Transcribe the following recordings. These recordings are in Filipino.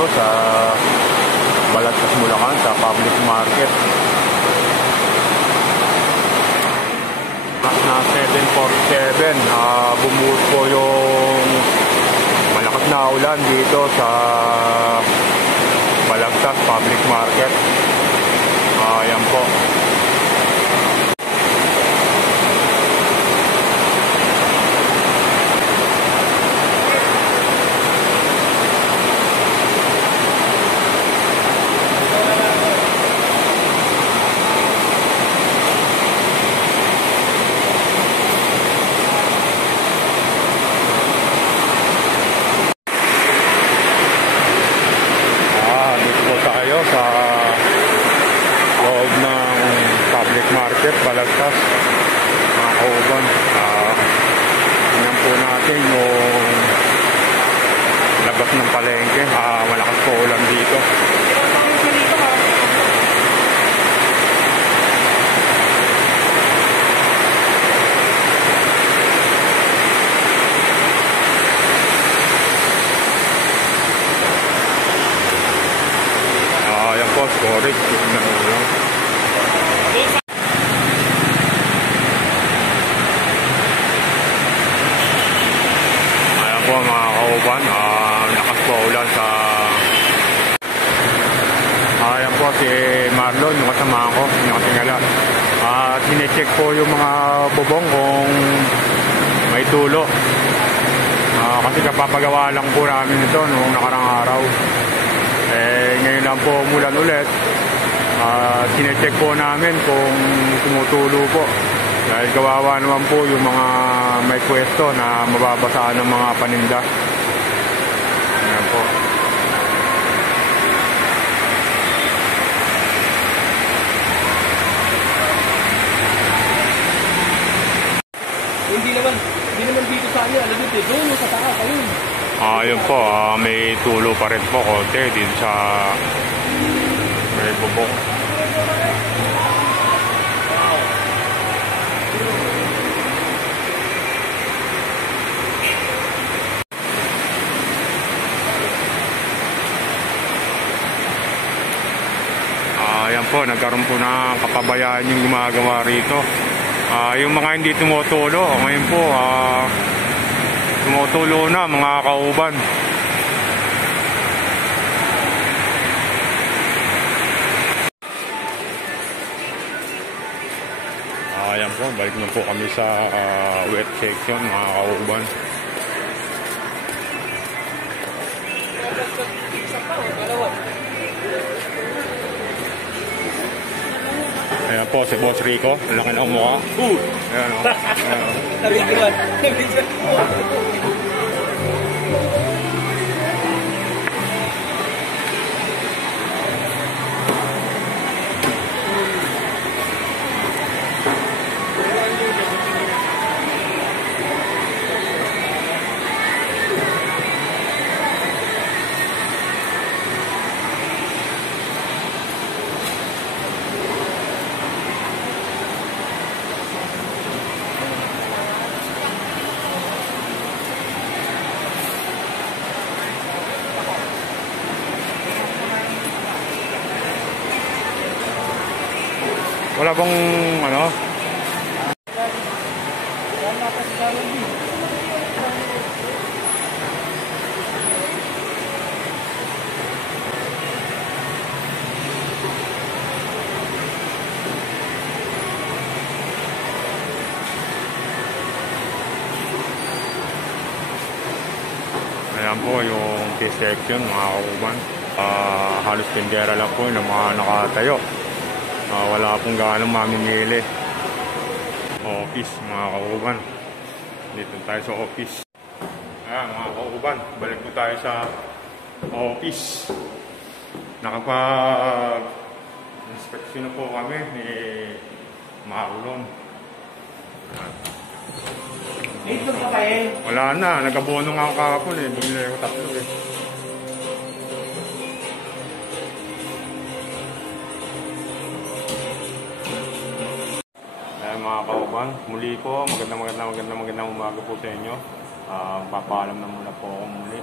dito sa Balagtas, Bulacan, sa public market. Na 747, bumuhos po yung malakas na ulan dito sa Balagtas public market. Ayan po. Balagtas, mga kauban. Tingnan po natin yung labas ng palengke. Malakas po ulan dito. Yan po, storage. Tingnan mo lang. Mga kauban, lakas po ulan sa ayan po si Marlon, yung kasama ko, yung katingala. Sinecheck po yung mga bubong kung may tulo, kasi kapapagawa lang po namin ito noong nakarang araw. Ngayon lang po umulan ulit. Sinecheck po namin kung tumutulo po. Dahil kawawa naman po yung mga may pwesto na mababasaan ng mga paninda. Ayan po. Hindi naman dito sa amin, alam dito, doon sa taas, ayun. Ayun po, may tulo pa rin po konti din sa may bubong. Ayan po, nagkaroon po ng kapabayaan yung gumagawa rito. Yung mga hindi tumutulo, ngayon po, tumutulo na mga kauban. Ayan po, balik na po kami sa wet section mga kauban. Ayan po, si Boss Rico. Laki na umukha. Ayan o. Nabigyan. Wala bang ano? Ayan po yung T-section mga kauban. Halos tindera lang po yung mga nakatayo. Wala pong gaano mamimili. Office mga kauban. Dito tayo sa office. Ayan mga kauban, balik po tayo sa office. Nakapag-inspection na po kami ni Marlon. Dito pa kayo? Wala na, nag-abono nga ako kahapon eh. Bumili ako 3 eh. Mga kauban, muli po, magandang umaga po sa inyo. Papaalam na muna po ako muli.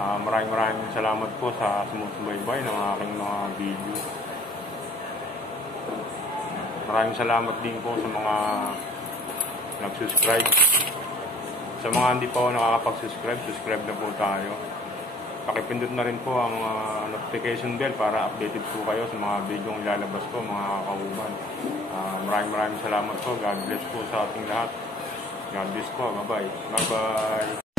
Maraming salamat po sa sumusubaybay ng aking mga video. Maraming salamat din po sa mga nag-subscribe. Sa mga hindi pa po nakakapag-subscribe, subscribe na po tayo. Pakipindot na rin po ang notification bell para updated po kayo sa mga video ng ilalabas ko, mga kauban. Maraming salamat po. God bless po sa ating lahat. God bless po. Bye-bye. Bye-bye.